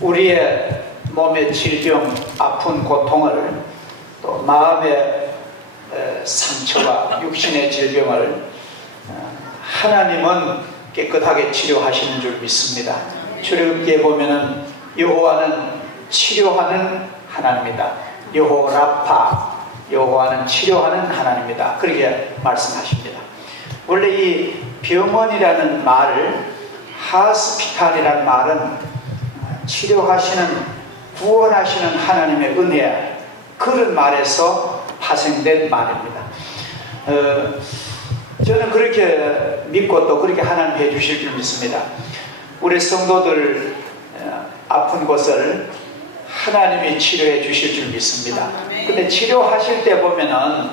우리의 몸의 질병, 아픈 고통을, 또 마음의 상처와 육신의 질병을 하나님은 깨끗하게 치료하시는 줄 믿습니다. 출애굽기에 보면은 여호와는 치료하는 하나님이다. 여호라파, 여호와는 치료하는 하나님이다. 그렇게 말씀하십니다. 원래 이 병원이라는 말, 하스피탈이라는 말은 치료하시는, 구원하시는 하나님의 은혜, 그런 말에서 파생된 말입니다. 저는 그렇게 믿고 또 그렇게 하나님 해주실 줄 믿습니다. 우리 성도들 아픈 곳을 하나님이 치료해 주실 줄 믿습니다. 근데 치료하실 때 보면은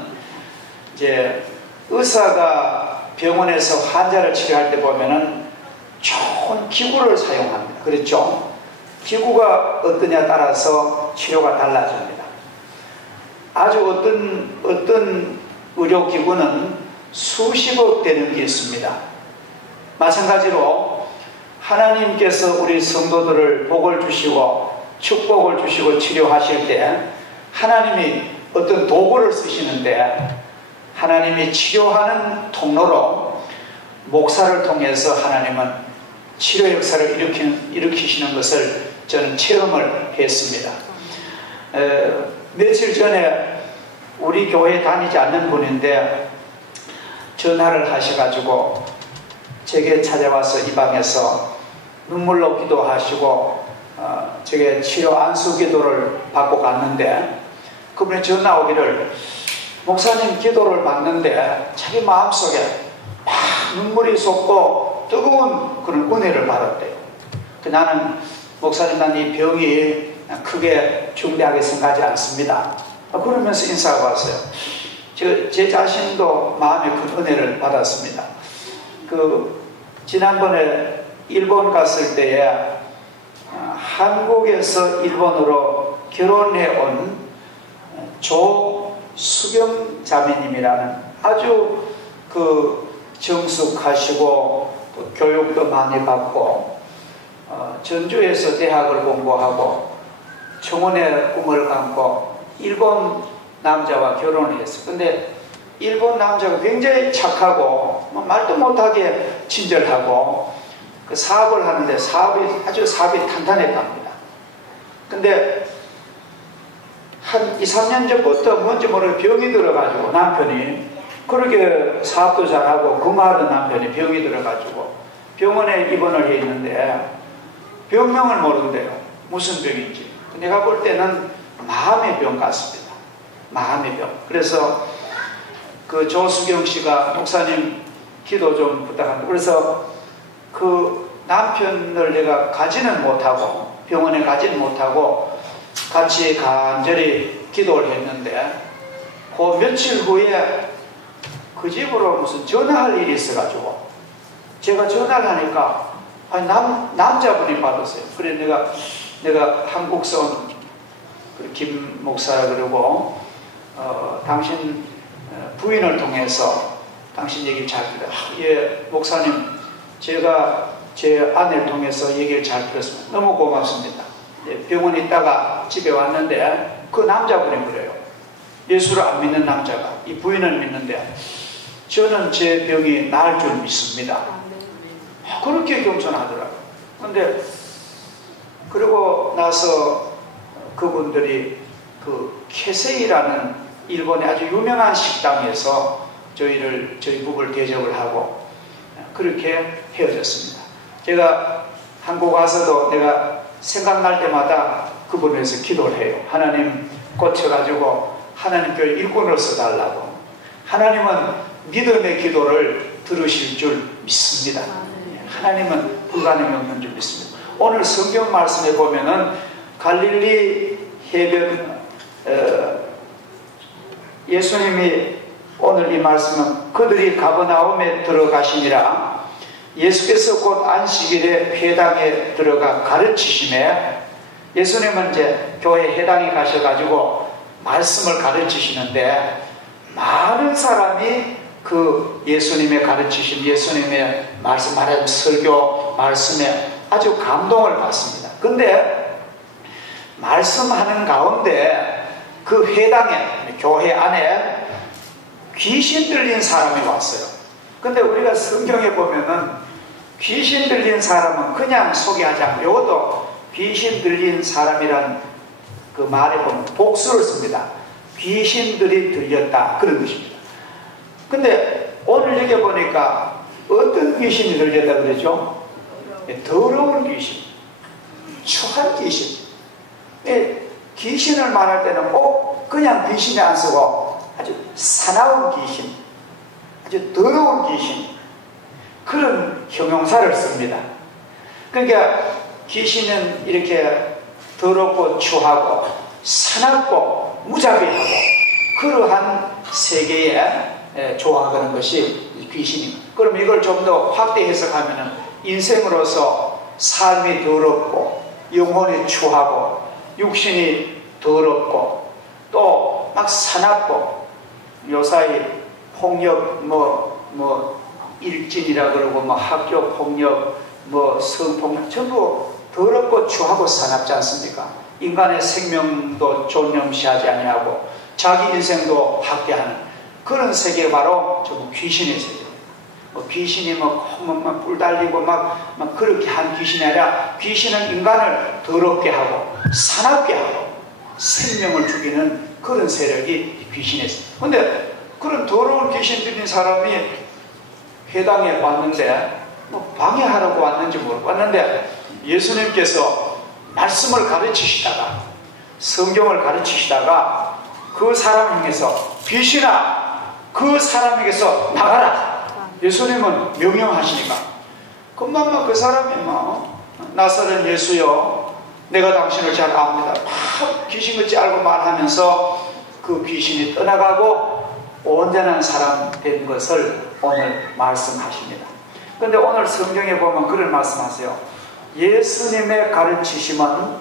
이제 의사가 병원에서 환자를 치료할 때 보면은 좋은 기구를 사용합니다. 그렇죠? 기구가 어떠냐에 따라서 치료가 달라집니다. 아주 어떤 의료기구는 수십억 되는 게 있습니다. 마찬가지로 하나님께서 우리 성도들을 복을 주시고 축복을 주시고 치료하실 때 하나님이 어떤 도구를 쓰시는데, 하나님이 치료하는 통로로 목사를 통해서 하나님은 치료 역사를 일으키시는 것을 저는 체험을 했습니다. 며칠 전에 우리 교회에 다니지 않는 분인데 전화를 하셔가지고 제게 찾아와서 이 방에서 눈물로 기도하시고 제게 치료 안수 기도를 받고 갔는데, 그분이 전화 오기를 목사님 기도를 받는데 자기 마음속에 막 눈물이 솟고 뜨거운 그런 은혜를 받았대요. 나는 목사님, 난 이 병이 크게 중대하게 생각하지 않습니다. 그러면서 인사하고 왔어요. 제 자신도 마음에 큰 은혜를 받았습니다. 지난번에 일본 갔을 때에 한국에서 일본으로 결혼해 온 조수경 자매님이라는 아주 정숙하시고 또 교육도 많이 받고 전주에서 대학을 공부하고 청혼의 꿈을 갖고 일본 남자와 결혼을 했어요. 근데 일본 남자가 굉장히 착하고 말도 못하게 친절하고 그 사업을 하는데 사업이 탄탄했답니다. 근데 한 2, 3년 전부터 뭔지 모르게 병이 들어가지고 남편이, 그렇게 사업도 잘하고 근무하던 남편이 병이 들어가지고 병원에 입원을 해 있는데 병명을 모른대요. 무슨 병인지. 내가 볼 때는 마음의 병 같습니다. 마음의 병. 그래서 그 조수경 씨가 목사님 기도 좀 부탁합니다. 그래서 그 남편을 내가 가지는 못하고, 병원에 가지는 못하고 같이 간절히 기도를 했는데, 그 며칠 후에 그 집으로 무슨 전화할 일이 있어가지고 제가 전화를 하니까 남자분이 받았어요. 그래 내가 한국서 온 김 목사라 그러고 당신 부인을 통해서 당신 얘기를 잘 들어요. 예, 목사님, 제가 제 아내를 통해서 얘기를 잘 들었습니다. 너무 고맙습니다. 병원에 있다가 집에 왔는데 그 남자분이 그래요. 예수를 안 믿는 남자가 이 부인을 믿는데 저는 제 병이 나을 줄 믿습니다. 그렇게 겸손하더라고요. 근데 그러고 나서 그분들이 그 케세이라는 일본의 아주 유명한 식당에서 저희 부부를 대접을 하고 그렇게 헤어졌습니다. 제가 한국 와서도 내가 생각날 때마다 그분을 위해서 기도를 해요. 하나님 고쳐가지고 하나님께 일꾼을 써달라고. 하나님은 믿음의 기도를 들으실 줄 믿습니다. 하나님은 불가능이 없는 줄 믿습니다. 오늘 성경 말씀에 보면은 갈릴리 해변, 예수님이 오늘 이 말씀은 그들이 가버나움에 들어가시니라. 예수께서 곧 안식일에 회당에 들어가 가르치시매, 예수님은 이제 교회 회당에 가셔가지고 말씀을 가르치시는데 많은 사람이 그 예수님의 가르치신 예수님의 말씀, 말하자면 설교 말씀에 아주 감동을 받습니다. 근데 말씀하는 가운데 그 회당에, 교회 안에 귀신 들린 사람이 왔어요. 근데 우리가 성경에 보면은 귀신 들린 사람은 그냥 소개하지 않고, 이것도 귀신 들린 사람이란 그 말에 보면 복수를 씁니다. 귀신들이 들렸다, 그런 것입니다. 근데 오늘 여기 보니까 어떤 귀신이 들렸다 그러죠? 더러운 귀신, 추한 귀신. 귀신을 말할 때는 꼭 그냥 귀신이 안 쓰고 아주 사나운 귀신, 아주 더러운 귀신, 그런 형용사를 씁니다. 그러니까 귀신은 이렇게 더럽고 추하고 사납고 무자비하고 그러한 세계에 좋아하는 것이 귀신입니다. 그럼 이걸 좀 더 확대 해석하면 인생으로서 삶이 더럽고 영혼이 추하고 육신이 더럽고 또 막 사납고, 요사이 폭력 일진이라 그러고 학교 폭력 성폭력 전부 더럽고 추하고 사납지 않습니까? 인간의 생명도 존엄시하지 아니하고 자기 인생도 학대하는 그런 세계가 바로 전부 귀신의 세계입니다. 귀신이 뿔 달리고 막 그렇게 한 귀신이 아니라, 귀신은 인간을 더럽게 하고 사납게 하고 생명을 죽이는 그런 세력이 귀신의 세계. 근데 그런 더러운 귀신 들린 사람이 회당에 왔는데, 방해하라고 왔는지 모르고 왔는데, 예수님께서 말씀을 가르치시다가, 성경을 가르치시다가 그 사람 향해서 귀신아, 그 사람에게서 나가라, 예수님은 명령하시니까 금방 그 사람이 나사렛 예수여, 내가 당신을 잘 압니다, 막 귀신같이 알고 말하면서 그 귀신이 떠나가고 온전한 사람 된 것을 오늘 말씀하십니다. 그런데 오늘 성경에 보면 그런 말씀하세요. 예수님의 가르치심은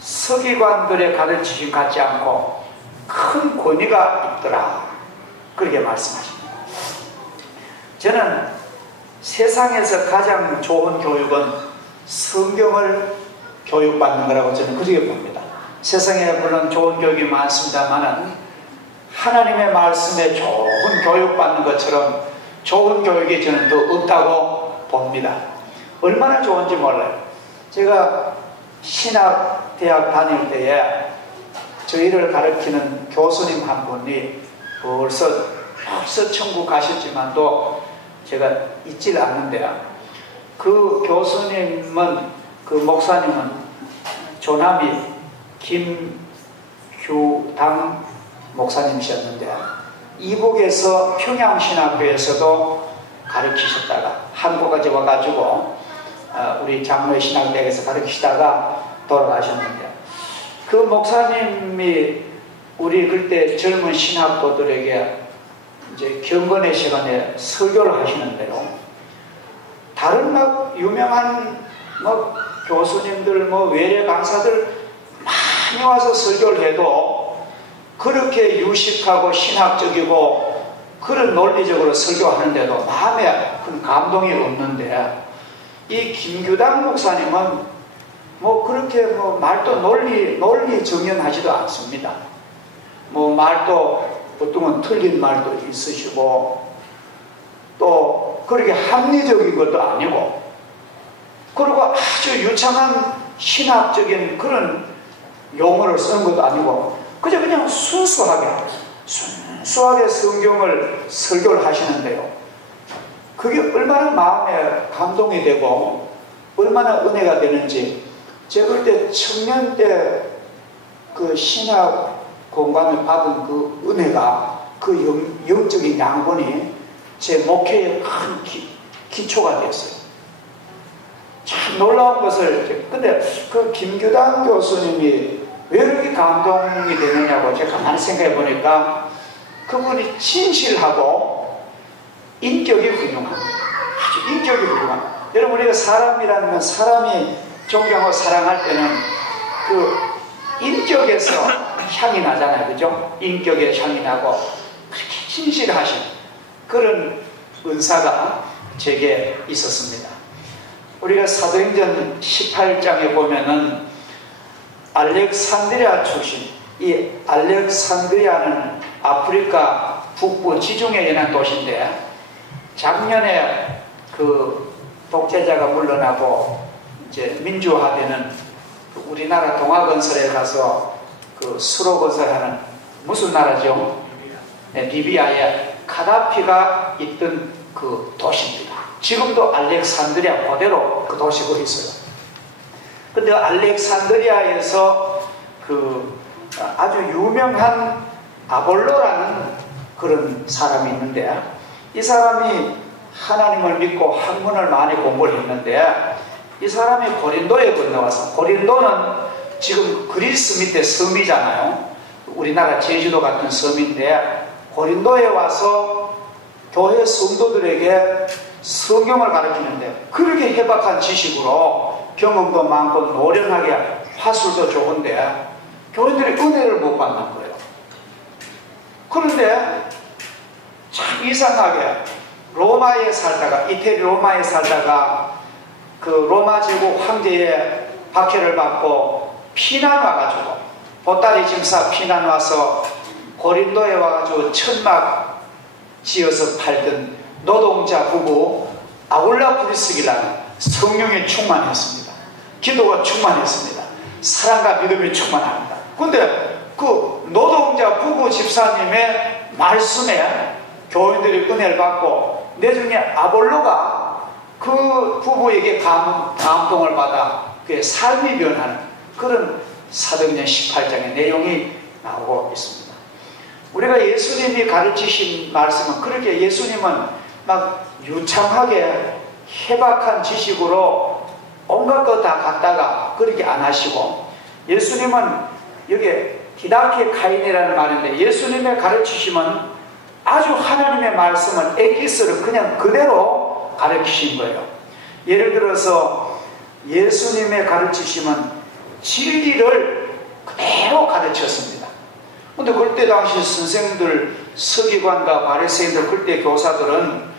서기관들의 가르치심 같지 않고 큰 권위가 있더라, 그렇게 말씀하십니다. 저는 세상에서 가장 좋은 교육은 성경을 교육받는 거라고 저는 그렇게 봅니다. 세상에 물론 좋은 교육이 많습니다만 하나님의 말씀에 좋은 교육받는 것처럼 좋은 교육이 저는 더 없다고 봅니다. 얼마나 좋은지 몰라요. 제가 신학대학 다닐 때에 저희를 가르치는 교수님 한 분이 벌써 천국 가셨지만도 제가 잊질 않는데요. 그 교수님은, 그 목사님은 조남이 김규당 목사님이셨는데, 이북에서 평양신학교에서도 가르치셨다가 한국까지 와가지고 우리 장로의 신학대학에서 가르치시다가 돌아가셨는데, 그 목사님이 우리 그때 젊은 신학도들에게 이제 경건의 시간에 설교를 하시는데요, 다른 유명한 교수님들 외래 강사들 많이 와서 설교를 해도 그렇게 유식하고 신학적이고 그런 논리적으로 설교하는데도 마음에 큰 감동이 없는데, 이 김규당 목사님은 그렇게 말도 논리 정연하지도 않습니다. 말도 보통은 틀린 말도 있으시고 또 그렇게 합리적인 것도 아니고, 그리고 아주 유창한 신학적인 그런 용어를 쓰는 것도 아니고 그냥 순수하게 성경을 설교를 하시는데요, 그게 얼마나 마음에 감동이 되고 얼마나 은혜가 되는지, 제가 그때 청년 때 그 신학 공간을 받은 그 은혜가, 그 영적인 양분이 제 목회에 큰 기초가 됐어요. 참 놀라운 것을. 근데 그 김규당 교수님이 왜 이렇게 감동이 되느냐고 제가 가만히 생각해 보니까, 그분이 진실하고 인격이 훌륭합니다. 아주 인격이 훌륭합니다. 여러분, 우리가 사람이라는 건 사람이 존경하고 사랑할 때는 그 인격에서 향이 나잖아요, 그죠? 인격에 향이 나고 그렇게 진실하신 그런 은사가 제게 있었습니다. 우리가 사도행전 18장에 보면은 알렉산드리아 출신. 이 알렉산드리아는 아프리카 북부 지중해 연안 도시인데, 작년에 그 독재자가 물러나고 이제 민주화되는 우리나라 동아건설에 가서 그 수로 건설하는 무슨 나라죠? 네, 리비아에 카다피가 있던 그 도시입니다. 지금도 알렉산드리아 그대로 그 도시가 있어요. 근데 알렉산드리아에서 그 아주 유명한 아볼로라는 그런 사람이 있는데, 이 사람이 하나님을 믿고 학문을 많이 공부를 했는데, 이 사람이 고린도에 건너와서, 고린도는 지금 그리스 밑에 섬이잖아요. 우리나라 제주도 같은 섬인데, 고린도에 와서 교회 성도들에게 성경을 가르치는데, 그렇게 해박한 지식으로 경험도 많고 노련하게 화술도 좋은데 교인들이 은혜를 못 받는 거예요. 그런데 참 이상하게 로마에 살다가, 이태리 로마에 살다가 그 로마 제국 황제의 박해를 받고 피난 와가지고, 보따리 짐싸 피난 와서 고린도에 와가지고 천막 지어서 팔던 노동자 부부 아울라프리스기라는, 성령이 충만했습니다. 기도가 충만했습니다. 사랑과 믿음이 충만합니다. 근데 그 노동자 부부 집사님의 말씀에 교인들이 은혜를 받고, 내중에 아볼로가 그 부부에게 감동을 받아 그의 삶이 변하는 그런 사도행전 18장의 내용이 나오고 있습니다. 우리가 예수님이 가르치신 말씀은, 그렇게 예수님은 막 유창하게 해박한 지식으로 온갖 것 다 갖다가 그렇게 안 하시고, 예수님은 여기 디다케 카인이라는 말인데, 예수님의 가르치심은 아주 하나님의 말씀을 엑기스를 그냥 그대로 가르치신 거예요. 예를 들어서 예수님의 가르치심은 진리를 그대로 가르쳤습니다. 근데 그때 당시 선생들, 서기관과 바리새인들, 그때 교사들은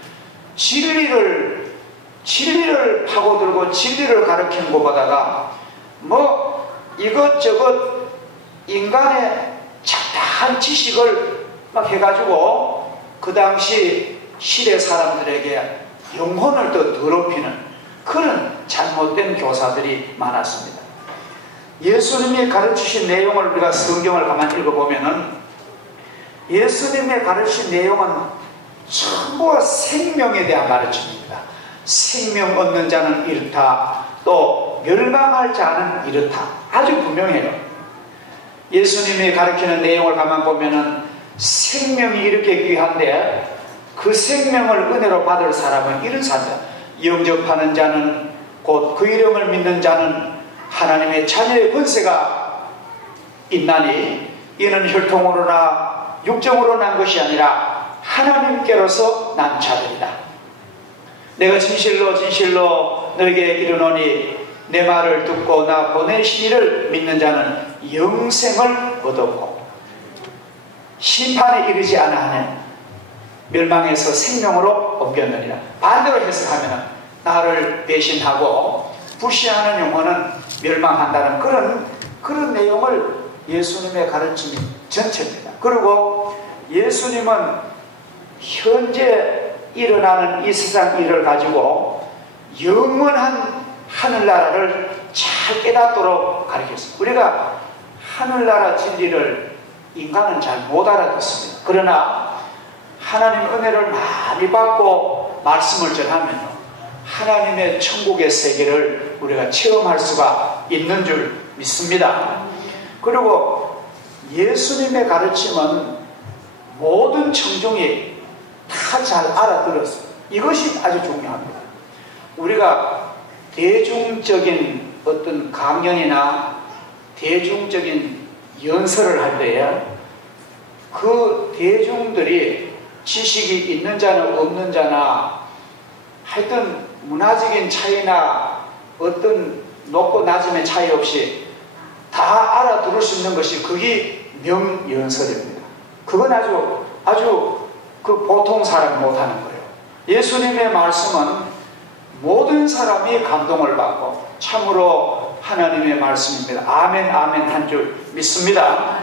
진리를 파고들고 진리를 가르치는 것보다가 뭐 이것저것 인간의 잡다한 지식을 막 해가지고 그 당시 시대 사람들에게 영혼을 더 더럽히는 그런 잘못된 교사들이 많았습니다. 예수님이 가르치신 내용을 우리가 성경을 가만히 읽어보면은, 예수님의 가르친 내용은 전부 생명에 대한 가르침입니다. 생명 얻는 자는 이렇다, 또 멸망할 자는 이렇다, 아주 분명해요. 예수님이 가르치는 내용을 가만 보면은 생명이 이렇게 귀한데, 그 생명을 은혜로 받을 사람은 이런 사람, 영접하는 자는, 곧 그 이름을 믿는 자는 하나님의 자녀의 권세가 있나니, 이는 혈통으로나 육정으로 난 것이 아니라 하나님께로서 난 자들이다. 내가 진실로 진실로 너에게 이르노니, 내 말을 듣고 나 보내신 이를 믿는 자는 영생을 얻었고 심판에 이르지 않아하는 멸망에서 생명으로 옮겼느니라. 반대로 해석하면 나를 배신하고 부시하는 영혼은 멸망한다는 그런 내용을 예수님의 가르침이 전체입니다. 그리고 예수님은 현재 일어나는 이 세상 일을 가지고 영원한 하늘나라를 잘 깨닫도록 가르쳤습니다. 우리가 하늘나라 진리를 인간은 잘 못 알아듣습니다. 그러나 하나님 은혜를 많이 받고 말씀을 전하면요, 하나님의 천국의 세계를 우리가 체험할 수가 있는 줄 믿습니다. 그리고 예수님의 가르침은 모든 청중이 다 잘 알아들었어요. 이것이 아주 중요합니다. 우리가 대중적인 어떤 강연이나 대중적인 연설을 할 때에 그 대중들이 지식이 있는 자나 없는 자나 하여튼 문화적인 차이나 어떤 높고 낮음의 차이 없이 다 알아들을 수 있는 것이 그게 명연설입니다. 그건 아주 그 보통 사람이 못하는 거예요. 예수님의 말씀은 모든 사람이 감동을 받고 참으로 하나님의 말씀입니다. 아멘 아멘 한 줄 믿습니다.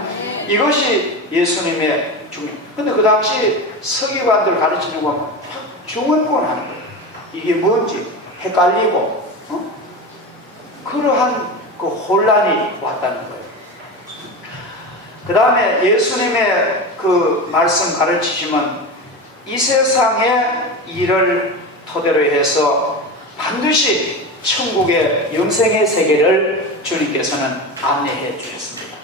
이것이 예수님의 중요. 근데 그 당시 서기관들 가르치는 거 보면 중언부언 하는 거예요. 이게 뭔지 헷갈리고 그러한 그 혼란이 왔다는 거예요. 그 다음에 예수님의 그 말씀 가르치시면 이 세상의 일을 토대로 해서 반드시 천국의 영생의 세계를 주님께서는 안내해 주셨습니다.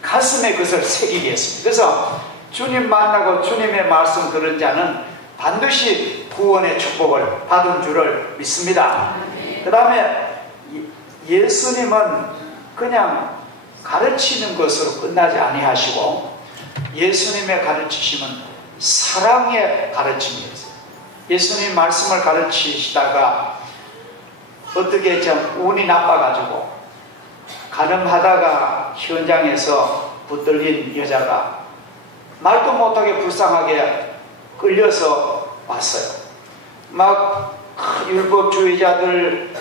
가슴에 그것을 새기게 했습니다. 그래서 주님 만나고 주님의 말씀 들은 자는 반드시 구원의 축복을 받은 줄을 믿습니다. 그 다음에 예수님은 그냥 가르치는 것으로 끝나지 아니하시고 예수님의 가르치심은 사랑의 가르침이었어요. 예수님 말씀을 가르치시다가 어떻게 좀 운이 나빠가지고 가늠하다가 현장에서 붙들린 여자가 말도 못하게 불쌍하게 끌려서 왔어요. 막 율법주의자들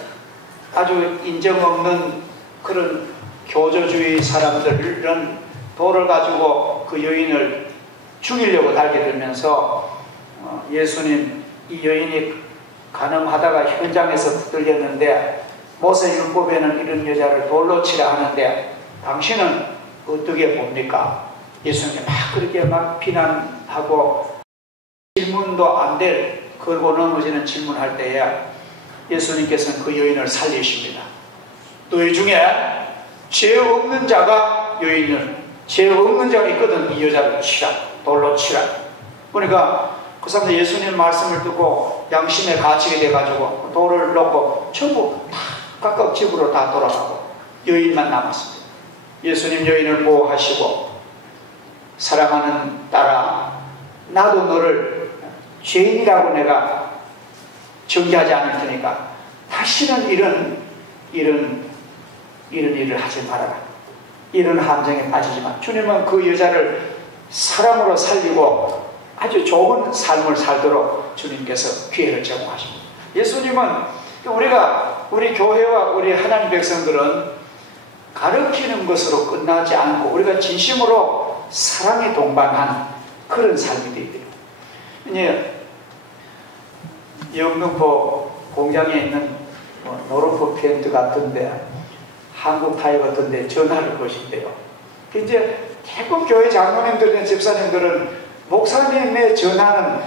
아주 인정 없는 그런 교조주의 사람들은 돌을 가지고 그 여인을 죽이려고 달려들면서 예수님 이 여인이 간음하다가 현장에서 붙들렸는데 모세율법에는 이런 여자를 돌로 치라 하는데 당신은 어떻게 봅니까? 예수님이 막 그렇게 막 비난하고 질문도 안 될 걸고 넘어지는 질문할 때에 예수님께서는 그 여인을 살리십니다. 너희 중에 죄 없는 자가 여인을, 죄 없는 자가 있거든 이 여자를 치라, 돌로 치라. 그러니까 그 사람들 예수님 말씀을 듣고 양심에 갇히게 돼가지고 돌을 놓고 전부 다 각각 집으로 다 돌아가고 여인만 남았습니다. 예수님 여인을 보호하시고 사랑하는 딸아, 나도 너를 죄인이라고 내가 정죄하지 않을 테니까 다시는 이런 일을 하지 말아라. 이런 함정에 빠지지 마. 주님은 그 여자를 사람으로 살리고 아주 좋은 삶을 살도록 주님께서 기회를 제공하십니다. 예수님은 우리 교회와 우리 하나님 백성들은 가르치는 것으로 끝나지 않고 우리가 진심으로 사랑에 동반한 그런 삶이 되어야 돼요. 이제 영등포 공장에 있는 노르프 밴드 같은데 한국 타이 같은데 전화를 거신대요. 이제 대부분 교회 장로님들이나 집사님들은 목사님의 전화는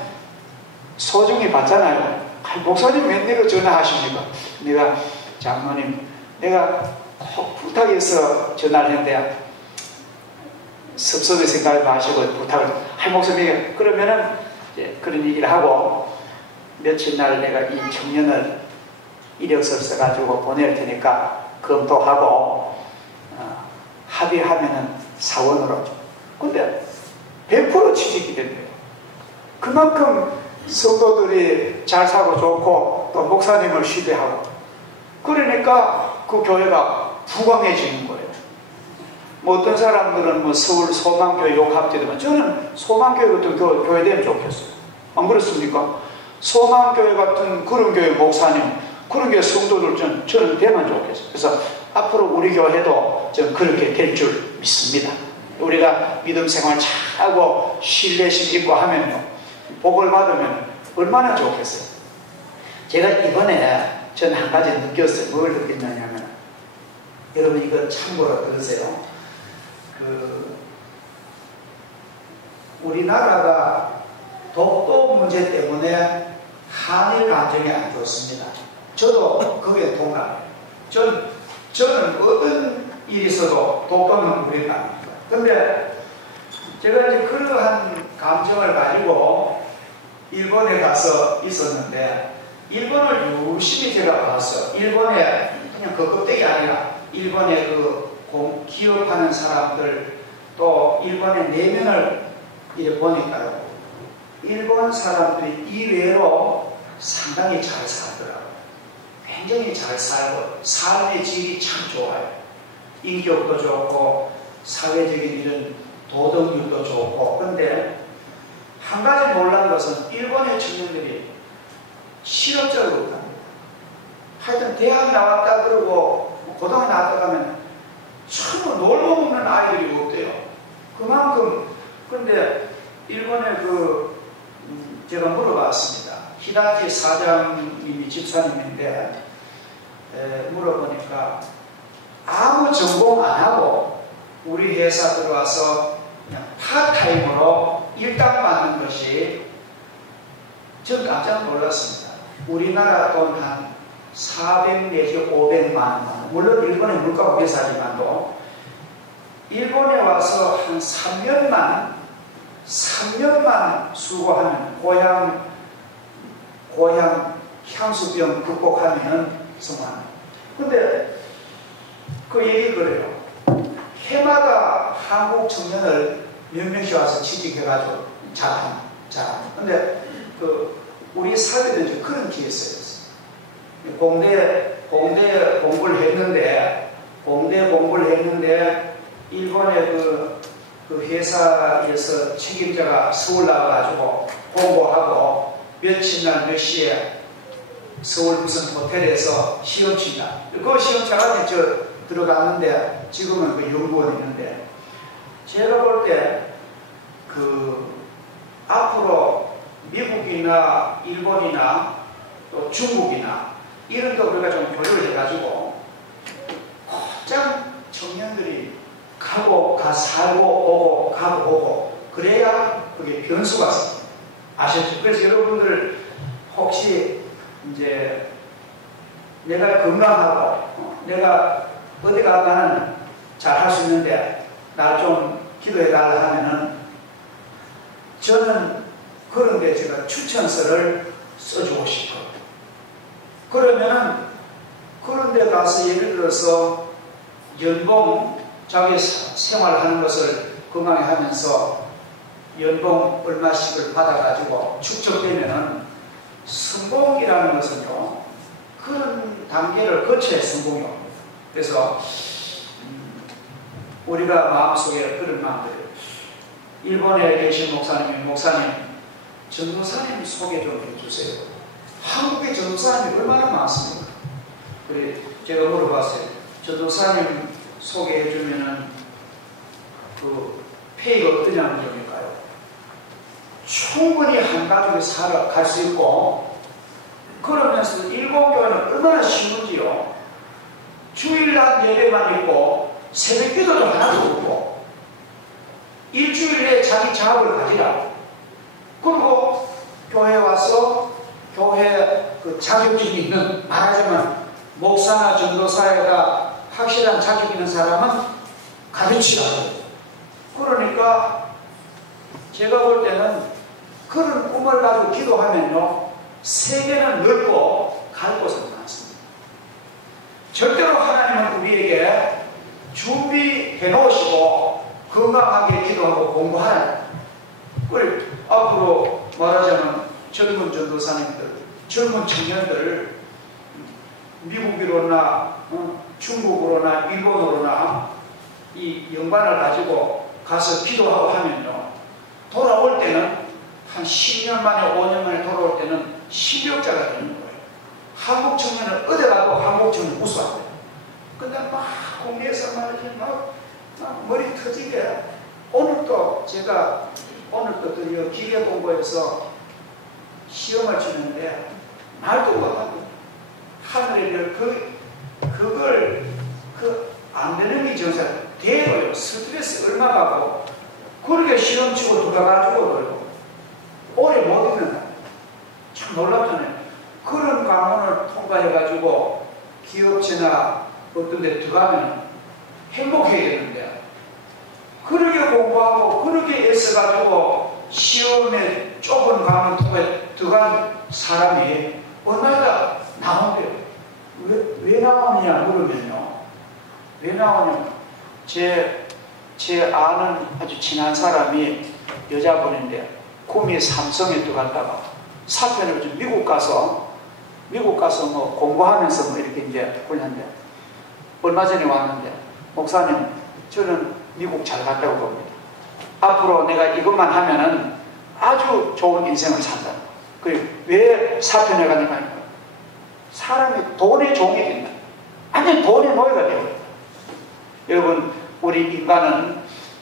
소중히 받잖아요. 목사님 웬일로 전화하십니까? 내가 장로님 내가 꼭 부탁해서 전화를 했는데 섭섭히 생각하지 마시고 부탁을 목사님 그러면은 이제 그런 얘기를 하고 며칠 날 내가 이 청년을 이력서 써가지고 보낼 테니까 검토하고 합의하면은 사원으로 줘. 근데 100% 취직이 된대요. 그만큼 성도들이 잘 사고 좋고 또 목사님을 신뢰하고 그러니까 그 교회가 부강해지는 거예요. 뭐 어떤 사람들은 서울 소망교회 용합되지만 저는 소망교회 같은 교회 되면 좋겠어요. 안 그렇습니까? 소망교회 같은 그런 교회 목사님 그런 교회 성도들 저는 되면 좋겠어요. 그래서 앞으로 우리 교회도 좀 그렇게 될 줄 믿습니다. 우리가 믿음 생활 잘하고 신뢰심 있고 하면요 복을 받으면 얼마나 좋겠어요. 제가 이번에 저는 한 가지 느꼈어요. 뭘 느꼈냐면 여러분 이거 참고로 들으세요. 우리나라가 독도 문제 때문에 한일 감정이 안 좋습니다. 저도 그게 동감해요. 저는 어떤 일이 있어도 독도는 우리 나라입니다. 근데 제가 이제 그러한 감정을 가지고 일본에 가서 있었는데 일본을 열심히 제가 봤어요. 일본에 그냥 그 껍데기 아니라 일본의 기업하는 사람들 또 일본의 내면을 보니까요. 일본 사람들이 이외로 상당히 잘 살더라고요. 굉장히 잘 살고 삶의 질이 참 좋아요. 인격도 좋고 사회적인 이런 도덕률도 좋고. 그런데 한 가지 놀란 것은 일본의 청년들이 실업자가 없답니다. 하여튼 대학 나왔다 그러고 고등학교 나가면 전부 놀고 먹는 아이들이 없대요. 그만큼. 그런데 일본에 제가 물어봤습니다. 히라지 사장님이 집사님인데 물어보니까 아무 전공 안 하고 우리 회사 들어와서 그냥 파타임으로 일당 받는 것이 전 깜짝 놀랐습니다. 우리나라 돈 한 400 내지 500만 원, 물론 일본의 물가가 비싸지만도 일본에 와서 한 3년만 수고하면 고향 향수병 극복하면 성공. 근데 그 얘기 그래요. 해마다 한국 청년을 몇 명씩 와서 취직해가지고 잘함. 근데 우리 사회는 그런 기회였어요. 공대 공부를 했는데 일본의 그 회사에서 책임자가 서울 나와가지고 공부하고 며칠날 몇 시에 서울 무슨 호텔에서 시험 친다. 그 시험 차가 들어갔는데 지금은 그 연구원이 있는데 제가 볼 때 앞으로 미국이나 일본이나 또 중국이나 이런 거 우리가 좀 교류를 해가지고 곧장 청년들이 살고 오고 가고 오고 그래야 그게 변수가 있습니다. 아셨죠? 그래서 여러분들 혹시 이제 내가 건강하고 내가 어디 가면 잘할 수 있는데 날 좀 기도해달라 하면은 저는 그런데 제가 추천서를 써주고 싶어요. 그러면은 그런데 가서 예를 들어서 연봉 자기 생활하는 것을 건강히 하면서 연봉 얼마씩을 받아가지고 축적되면은 성공이라는 것은요 그런 단계를 거쳐야 성공이 옵니다. 그래서 우리가 마음속에 그런 마음들 일본에 계신 목사님 전도사님 소개 좀 해주세요. 한국의 전도사님이 얼마나 많습니까? 그래 제가 물어봤어요. 전도사님 소개해주면은 그 페이가 어떠냐는 점일까요? 충분히 한 가족이 살아갈 수 있고 그러면서 일본교회는 얼마나 쉬운지요. 주일날 예배만 있고 새벽 기도도 하나도 없고 일주일 내에 자기 작업을 가지라. 그리고 교회 와서 교회 그 자격증이 있는 말하자면 목사나 전도사회가 확실한 자격 있는 사람은 가르치라고. 그러니까 제가 볼 때는 그런 꿈을 가지고 기도하면요 세계는 넓고 갈 곳은 많습니다. 절대로 하나님은 우리에게 준비해 놓으시고 건강하게 기도하고 공부하라. 그걸 앞으로 말하자면 젊은 전도사님들, 젊은 청년들 미국으로나 중국으로나 일본으로나 이 영광을 가지고 가서 기도하고 하면요 돌아올 때는 한 10년 만에 5년 만에 돌아올 때는 실력자가 되는 거예요. 한국 청년은 어디 가도 한국 청년 우수하고요. 근데 막 공대에서 말이지 막 머리 터지게 오늘도 드디어 기계 공부해서 시험을 치는데 말도 못하고 하늘에 그걸 안 되는 게 정상 대로요. 스트레스 얼마 받고 그렇게 시험 치고 들어가가지고 오래 못 있는다. 참 놀랍잖아요. 그런 과문을 통과해가지고 기업체나 어떤 데 들어가면 행복해야 되는데 그렇게 공부하고 그렇게 애써가지고 시험에 좁은 과문 통과해 들어간 사람이 얼마나 나온대요. 왜 나오느냐 물으면요. 왜 나오냐면 제 아는 아주 친한 사람이 여자분인데 꿈이 삼성에 들어갔다가 사표를 좀 미국 가서 뭐 공부하면서 뭐 이렇게 이제 훈련데 얼마 전에 왔는데 목사님 저는 미국 잘 갔다고 봅니다. 앞으로 내가 이것만 하면은 아주 좋은 인생을 산다. 그리고 왜 사표 내가니까 사람이 돈의 종이 된다. 완전히 돈의 노예가 돼요. 여러분, 우리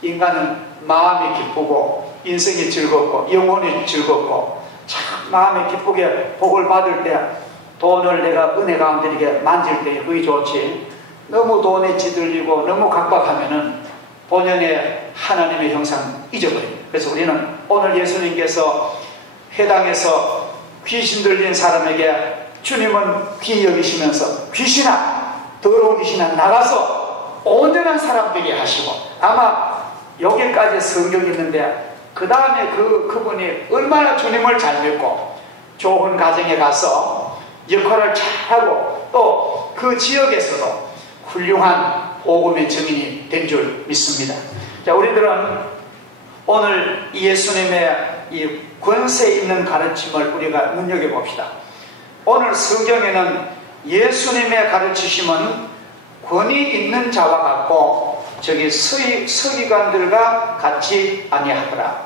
인간은 마음이 기쁘고 인생이 즐겁고 영혼이 즐겁고 참 마음이 기쁘게 복을 받을 때 돈을 내가 은혜 가운데 이렇게 만질 때 그게 좋지. 너무 돈에 찌들리고 너무 각박하면은 본연의 하나님의 형상 잊어버립니다. 그래서 우리는 오늘 예수님께서 해당에서 귀신 들린 사람에게 주님은 귀히 여기시면서 귀신아, 더러운 귀신아 나가서 온전한 사람 되게 하시고, 아마 여기까지 성경이 있는데 그 다음에 그분이 얼마나 주님을 잘 믿고 좋은 가정에 가서 역할을 잘하고 또 그 지역에서도 훌륭한 복음의 증인이 된 줄 믿습니다. 자, 우리들은 오늘 예수님의 이 권세 있는 가르침을 우리가 눈여겨봅시다. 오늘 성경에는 예수님의 가르치심은 권위 있는 자와 같고 저기 서기관들과 같이 아니하더라.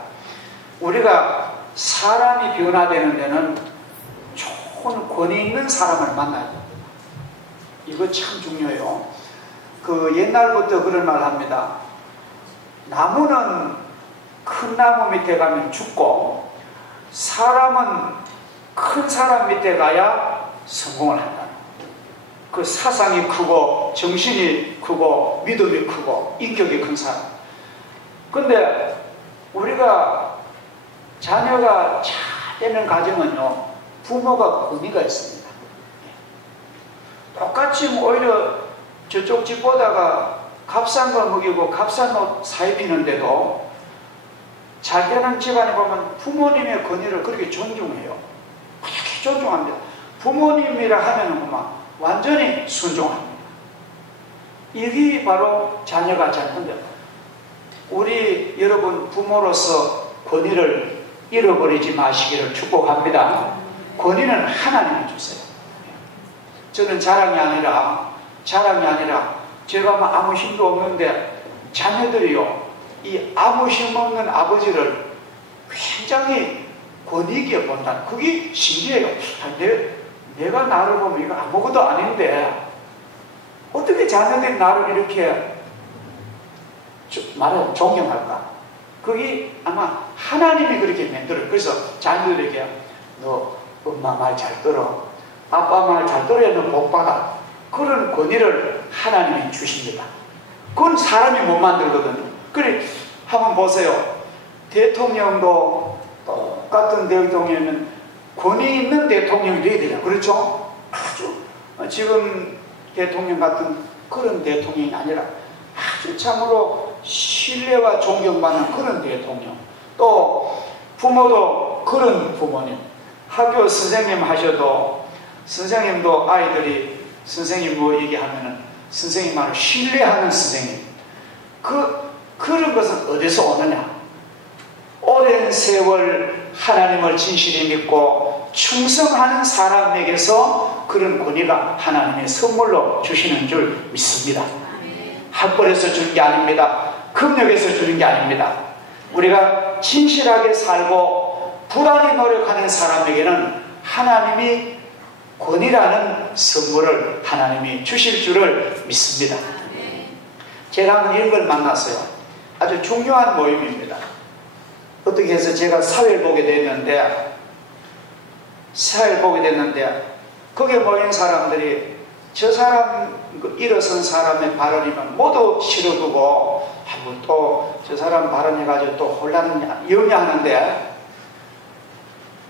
우리가 사람이 변화되는 데는 좋은 권위 있는 사람을 만나야 됩니다. 이거 참 중요해요. 그 옛날부터 그런 말 합니다. 나무는 큰 나무 밑에 가면 죽고 사람은 큰 사람 밑에 가야 성공을 한다. 그 사상이 크고 정신이 크고 믿음이 크고 인격이 큰 사람. 근데 우리가 자녀가 잘 되는 가정은요, 부모가 권위가 있습니다. 똑같이 오히려 저쪽 집 보다가 값싼 거 먹이고 값싼 옷 사입히는데도 잘 되는 집안에 보면 부모님의 권위를 그렇게 존중해요. 그렇게 존중합니다. 부모님이라 하면은 그만 완전히 순종합니다. 이게 바로 자녀가 잘 된다. 우리 여러분 부모로서 권위를 잃어버리지 마시기를 축복합니다. 권위는 하나님이 주세요. 저는 자랑이 아니라 제가 뭐 아무 힘도 없는데 자녀들이요, 이 아무 힘 없는 아버지를 굉장히 권위 있게 본다. 그게 신기해요. 내가 나를 보면 이거 아무것도 아닌데 어떻게 자녀들이 나를 이렇게 말하면 존경할까? 그게 아마 하나님이 그렇게 만들어요. 그래서 자녀들에게 너 엄마 말 잘 들어, 아빠 말 잘 들어야 너 복 받아. 그런 권위를 하나님이 주십니다. 그건 사람이 못 만들거든요. 그래 한번 보세요. 대통령도 똑같은 대통령이면 권위 있는 대통령이 돼야 되잖아요. 그렇죠? 아주 지금 대통령 같은 그런 대통령이 아니라 아주 참으로 신뢰와 존경받는 그런 대통령, 또 부모도 그런 부모님, 학교 선생님 하셔도 선생님도 아이들이 선생님 뭐 얘기하면은 선생님 말을 신뢰하는 선생님, 그런 것은 어디서 오느냐? 오랜 세월 하나님을 진실히 믿고 충성하는 사람에게서 그런 권위가 하나님의 선물로 주시는 줄 믿습니다. 학벌에서 주는 게 아닙니다. 금력에서 주는 게 아닙니다. 우리가 진실하게 살고 불안히 노력하는 사람에게는 하나님이 권위라는 선물을 하나님이 주실 줄을 믿습니다. 제가 한번 이런 걸 만났어요. 아주 중요한 모임입니다. 어떻게 해서 제가 사회를 보게 됐는데 거기에 모인 사람들이 저 사람, 일어선 사람의 발언이면 모두 치러두고 한번 또 저 사람 발언해가지고 또 혼란을 영위하는데,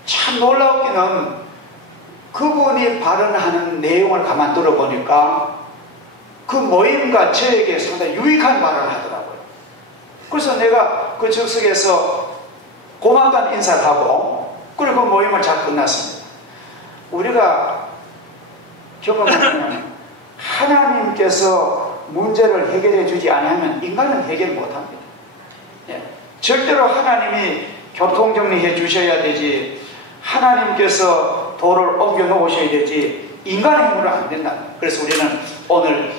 참 놀라우기는 그분이 발언하는 내용을 가만 들어보니까 그 모임과 저에게 상당히 유익한 발언을 하더라고요. 그래서 내가 그 즉석에서 고맙다는 인사를 하고 그리고 그 모임을 잘 끝났습니다. 우리가 경험하면 하나님께서 문제를 해결해 주지 않으면 인간은 해결 못합니다. 절대로 하나님이 교통정리해 주셔야 되지, 하나님께서 도를 옮겨 놓으셔야 되지, 인간의 힘으로 안 된다. 그래서 우리는 오늘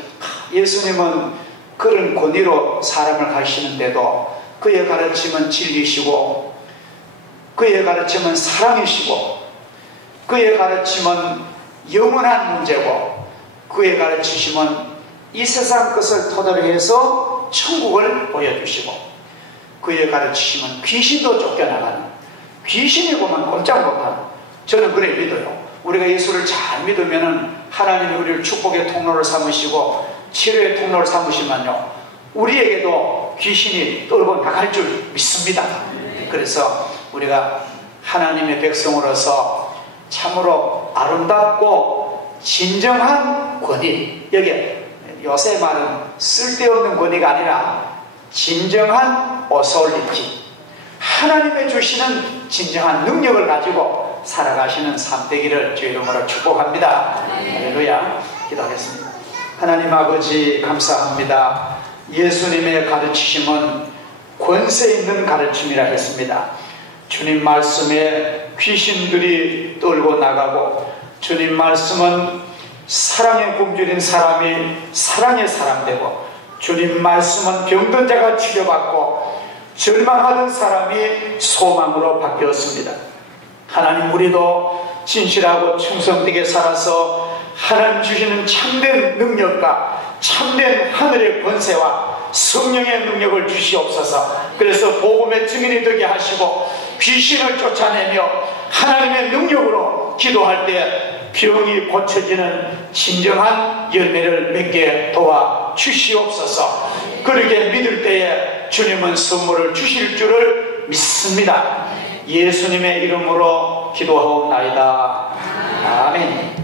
예수님은 그런 권위로 사람을 가르치는데도 그의 가르침은 진리시고 그의 가르침은 사랑이시고 그의 가르침은 영원한 문제고 그의 가르치심은 이 세상 것을 토대로 해서 천국을 보여주시고, 그의 가르치심은 귀신도 쫓겨나가는, 귀신이 보면 꼼짝 못하는, 저는 그래 믿어요. 우리가 예수를 잘 믿으면 하나님이 우리를 축복의 통로를 삼으시고 치료의 통로를 삼으시면요, 우리에게도 귀신이 떨고 나갈 줄 믿습니다. 그래서 우리가 하나님의 백성으로서 참으로 아름답고 진정한 권위, 여기 요새 말은 쓸데없는 권위가 아니라 진정한 어소리티, 하나님의 주시는 진정한 능력을 가지고 살아가시는 삶 되기를 주의 이름으로 축복합니다. 할렐루야. 기도하겠습니다. 하나님 아버지 감사합니다. 예수님의 가르치심은 권세 있는 가르침이라 했습니다. 주님 말씀에 귀신들이 떨고 나가고, 주님 말씀은 사랑의 굶주린 사람이 사랑의 사람 되고, 주님 말씀은 병든 자가 치료받고 절망하던 사람이 소망으로 바뀌었습니다. 하나님, 우리도 진실하고 충성되게 살아서 하나님 주시는 참된 능력과 참된 하늘의 권세와 성령의 능력을 주시옵소서. 그래서 복음의 증인이 되게 하시고 귀신을 쫓아내며 하나님의 능력으로 기도할 때 병이 고쳐지는 진정한 열매를 맺게 도와 주시옵소서. 그렇게 믿을 때에 주님은 선물을 주실 줄을 믿습니다. 예수님의 이름으로 기도하옵나이다. 아멘.